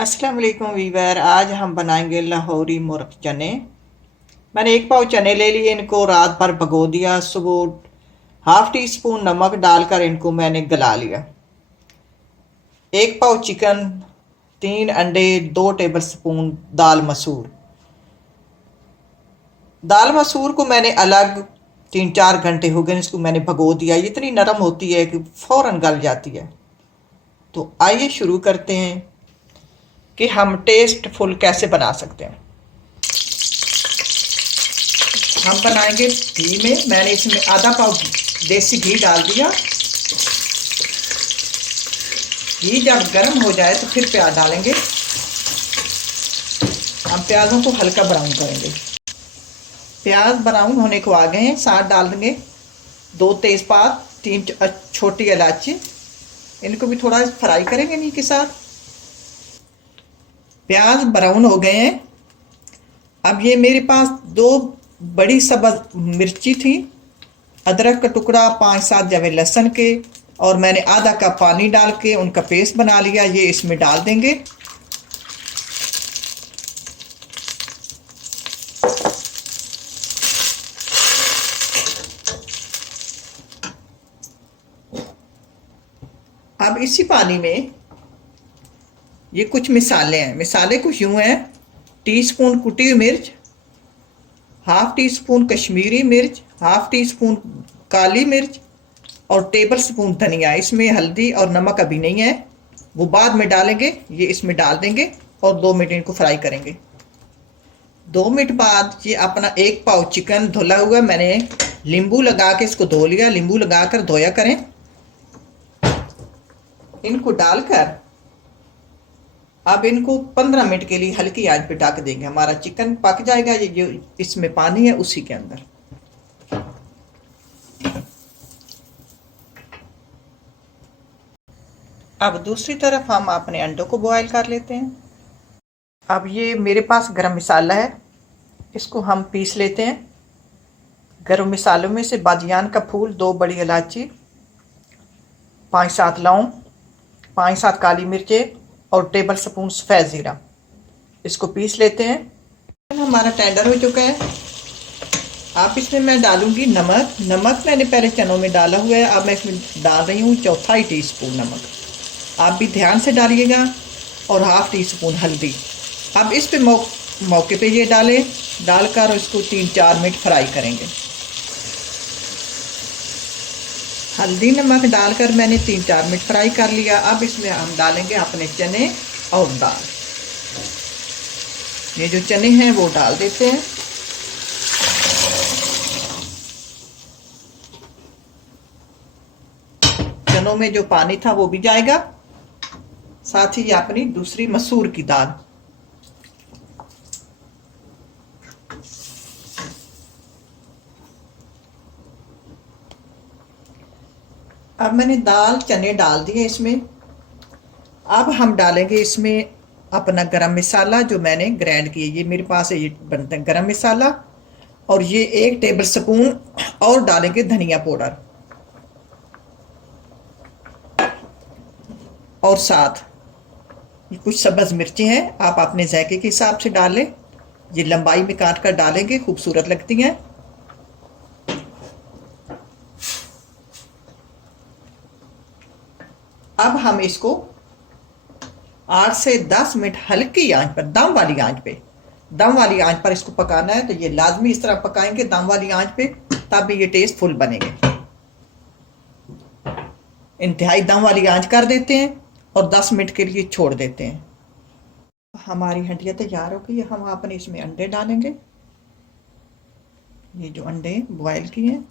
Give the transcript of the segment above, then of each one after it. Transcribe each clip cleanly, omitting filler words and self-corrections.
अस्सलाम वालेकुम वीवर। आज हम बनाएंगे लाहौरी मुर्ग चने। मैंने एक पाव चने ले लिए, इनको रात भर भिगो दिया। सुबह हाफ टी स्पून नमक डालकर इनको मैंने गला लिया। एक पाव चिकन, 3 अंडे, 2 टेबल स्पून दाल मसूर। दाल मसूर को मैंने अलग 3-4 घंटे हो गए, इसको मैंने भिगो दिया। ये इतनी नरम होती है कि फ़ौरन गल जाती है। तो आइए शुरू करते हैं कि हम टेस्टफुल कैसे बना सकते हैं। हम बनाएंगे घी में। मैंने इसमें आधा पाव देसी घी डाल दिया। घी जब गर्म हो जाए तो फिर प्याज डालेंगे। हम प्याज़ों को हल्का ब्राउन करेंगे। प्याज ब्राउन होने को आ गए हैं। साथ डाल देंगे 2 तेज़पात, 3 छोटी इलायची। इनको भी थोड़ा फ्राई करेंगे इन्हीं के साथ। प्याज ब्राउन हो गए हैं। अब ये मेरे पास 2 बड़ी सब्ज़ मिर्ची थी, अदरक का टुकड़ा, 5-7 जवे लहसुन के, और मैंने आधा कप पानी डाल के उनका पेस्ट बना लिया। ये इसमें डाल देंगे। अब इसी पानी में ये कुछ मिसाले हैं। मिसाले कुछ यूँ हैं: टीस्पून कुटी हुई मिर्च, हाफ टी स्पून कश्मीरी मिर्च, हाफ टी स्पून काली मिर्च और टेबल स्पून धनिया। इसमें हल्दी और नमक अभी नहीं है, वो बाद में डालेंगे। ये इसमें डाल देंगे और 2 मिनट इनको फ्राई करेंगे। 2 मिनट बाद ये अपना 1 पाव चिकन धुला हुआ मैंने नींबू लगा के इसको धो लिया। नींबू लगा कर धोया करें। इनको डालकर अब इनको 15 मिनट के लिए हल्की आंच पे ढक देंगे। हमारा चिकन पक जाएगा। ये जो इसमें पानी है उसी के अंदर। अब दूसरी तरफ हम अपने अंडों को बॉयल कर लेते हैं। अब ये मेरे पास गरम मसाला है, इसको हम पीस लेते हैं। गरम मसालों में से बादियान का फूल, 2 बड़ी इलायची, 5-7 लौंग, 5-7 काली मिर्चें और टेबल स्पून सफ़ेद ज़ीरा। इसको पीस लेते हैं। हमारा टेंडर हो चुका है। अब इसमें मैं डालूंगी नमक। नमक मैंने पहले चनों में डाला हुआ है। अब मैं इसमें डाल रही हूँ 1/4 टीस्पून नमक। आप भी ध्यान से डालिएगा। और हाफ टी स्पून हल्दी। अब इस पे मौके पे ये डालकर इसको 3-4 मिनट फ्राई करेंगे। हल्दी नमक डालकर मैंने 3-4 मिनट फ्राई कर लिया। अब इसमें हम डालेंगे अपने चने और दाल। ये जो चने हैं वो डाल देते हैं। चनों में जो पानी था वो भी जाएगा, साथ ही अपनी दूसरी मसूर की दाल। अब मैंने दाल चने डाल दिए इसमें। अब हम डालेंगे इसमें अपना गरम मसाला जो मैंने ग्राइंड किए। ये मेरे पास है, ये बनता है गरम मसाला। और ये 1 टेबल स्पून और डालेंगे धनिया पाउडर। और साथ ये कुछ सब्ज़ मिर्ची हैं, आप अपने जायके के हिसाब से डालें। ये लंबाई में काट कर डालेंगे, खूबसूरत लगती हैं। अब हम इसको 8 से 10 मिनट हल्की आंच पर, दम वाली आंच पर इसको पकाना है। तो ये लाजमी इस तरह पकाएंगे दम वाली आंच पे, तब ये टेस्टफुल बनेंगे। इंतहाई दम वाली आंच कर देते हैं और 10 मिनट के लिए छोड़ देते हैं। हमारी हंडिया तैयार हो गई। हम अपने इसमें अंडे डालेंगे। ये जो अंडे बॉयल किए हैं,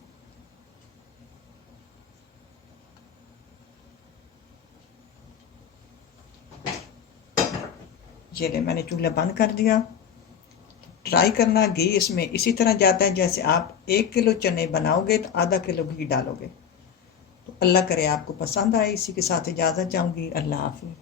ये मैंने चूल्हा बंद कर दिया। ट्राई करना, घी इसमें इसी तरह जाता है जैसे आप 1 किलो चने बनाओगे तो आधा किलो घी डालोगे। तो अल्लाह करे आपको पसंद आए। इसी के साथ इजाज़त चाहूँगी। अल्लाह हाफ़िज़।